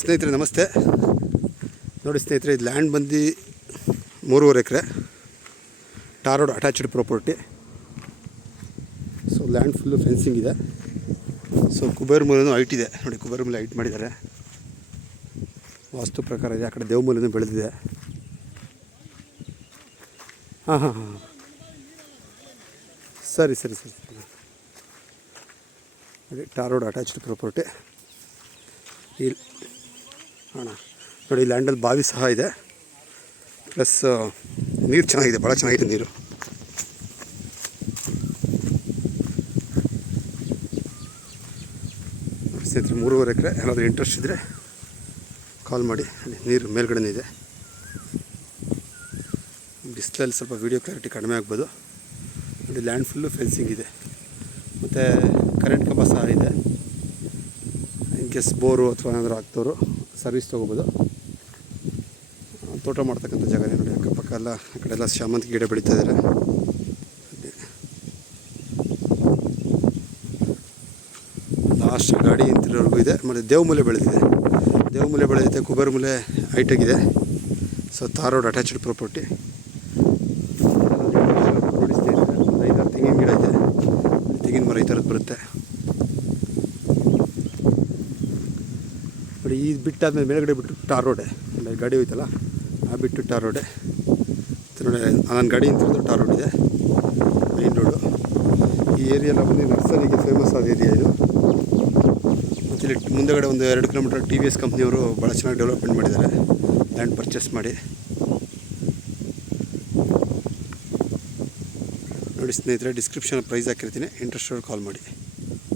ಸ್ನೇಹಿತರೆ ನಮಸ್ತೆ. ನೋಡಿ ಸ್ನೇಹಿತರೆ, ಇದು ಲ್ಯಾಂಡ್ ಬಂದು 3.5 acre tar road attached property. So land full fencing ಇದೆ. ಸೊ ಕುಬೇರ್ ಮೂಲನೂ ಹೈಟ್ ಇದೆ. ನೋಡಿ, ಕುಬೇರ್ ಮೂಲೆ ಹೈಟ್ ಮಾಡಿದ್ದಾರೆ, ವಾಸ್ತು ಪ್ರಕಾರ ಇದೆ. ಆ ಕಡೆ ದೇವ್ ಮೂಲನೂ ಬೆಳೆದಿದೆ. ಹಾಂ ಸರಿ ನೋಡಿ, ಟಾರ್ ರೋಡ್ ಅಟ್ಯಾಚ್ಡ್ ಪ್ರಾಪರ್ಟಿ. ಇಲ್ಲಿ ಅಣ್ಣ ನೋಡಿ, ಲ್ಯಾಂಡಲ್ಲಿ ಬಾವಿ ಸಹ ಇದೆ, ಪ್ಲಸ್ ನೀರು ಚೆನ್ನಾಗಿದೆ, ಭಾಳ ಚೆನ್ನಾಗಿದೆ ನೀರು. ಸ್ನೇಹಿತರೆ, 3.5 ಎಕರೆ. ಏನಾದರೂ ಇಂಟ್ರೆಸ್ಟ್ ಇದ್ದರೆ ಕಾಲ್ ಮಾಡಿ. ನೀರು ಮೇಲ್ಗಡೆ ಇದೆ. ಬಿಸಿಲಲ್ಲಿ ಸ್ವಲ್ಪ ವೀಡಿಯೋ ಕ್ಲಾರಿಟಿ ಕಡಿಮೆ ಆಗ್ಬೋದು. ನೋಡಿ, ಲ್ಯಾಂಡ್ ಫುಲ್ಲು ಫೆನ್ಸಿಂಗ್ ಇದೆ, ಮತ್ತು ಕರೆಂಟ್ ಕಂಬ ಸಹ ಇದೆ. ಇನ್ ಕೇಸ್ ಬೋರು ಅಥವಾ ಏನಾದರೂ ಆಗ್ತವರು ಸರ್ವಿಸ್ ತೊಗೋಬೋದು. ತೋಟ ಮಾಡ್ತಕ್ಕಂಥ ಜಾಗನೇ. ನೋಡಿ, ಅಕ್ಕಪಕ್ಕ ಎಲ್ಲ ಆ ಕಡೆ ಎಲ್ಲ ಶಾಮಂತಿಗೆ ಗಿಡ ಬೆಳೀತಾ ಇದ್ದಾರೆ. ಲಾಸ್ಟ್ ಗಾಡಿ ಇಂತಿರೋವರೆಗೂ ಇದೆ. ಮತ್ತು ದೇವಮೂಲೆ ಬೆಳೆದಿದೆ. ದೇವಮೂಲೆ ಬೆಳೆದಿದೆ, ಕುಬೇರ್ ಮೂಲೆ ಹೈಟಾಗಿದೆ. So tar road attached property. ನೋಡಿ ಸ್ನೇಹಿತರೆ, 5-6 ತೆಂಗಿನ ಗಿಡ ಇದೆ. ತೆಂಗಿನ ಮರ ಈ ಥರದ್ದು ಬರುತ್ತೆ. ನೋಡಿ, ಈ ಬಿಟ್ಟಾದ್ಮೇಲೆ ಮೇಲ್ಗಡೆ ಬಿಟ್ಟು ಟಾರ್ ರೋಡೆ. ಅಂದರೆ ಗಾಡಿ ಹೋಯ್ತಲ್ಲ, ಆ ಬಿಟ್ಟು ಟಾರ್ ರೋಡೆ. ನೋಡಿ, ನನ್ನ ಗಾಡಿ ಇಂತಿರೋದು ಟಾರ್ ರೋಡ್ ಇದೆ, ಮೈನ್ ರೋಡು. ಈ ಏರಿಯಾ ಎಲ್ಲ ಬಂದು ನರ್ಸರಿಗೆ ಫೇಮಸ್ ಆದ ಏರಿಯಾ ಇದು. ಮತ್ತು ಇಲ್ಲಿ ಮುಂದೆಗಡೆ ಒಂದು 2 ಕಿಲೋಮೀಟರ್ TVS ಕಂಪ್ನಿಯವರು ಭಾಳ ಚೆನ್ನಾಗಿ ಡೆವಲಪ್ಮೆಂಟ್ ಮಾಡಿದ್ದಾರೆ, ಲ್ಯಾಂಡ್ ಪರ್ಚೇಸ್ ಮಾಡಿ. ನೋಡಿ ಸ್ನೇಹಿತರೆ, ಡಿಸ್ಕ್ರಿಪ್ಷನ್ ಪ್ರೈಸ್ ಹಾಕಿರ್ತೀನಿ, ಇಂಟ್ರೆಸ್ಟ್ ಕಾಲ್ ಮಾಡಿ.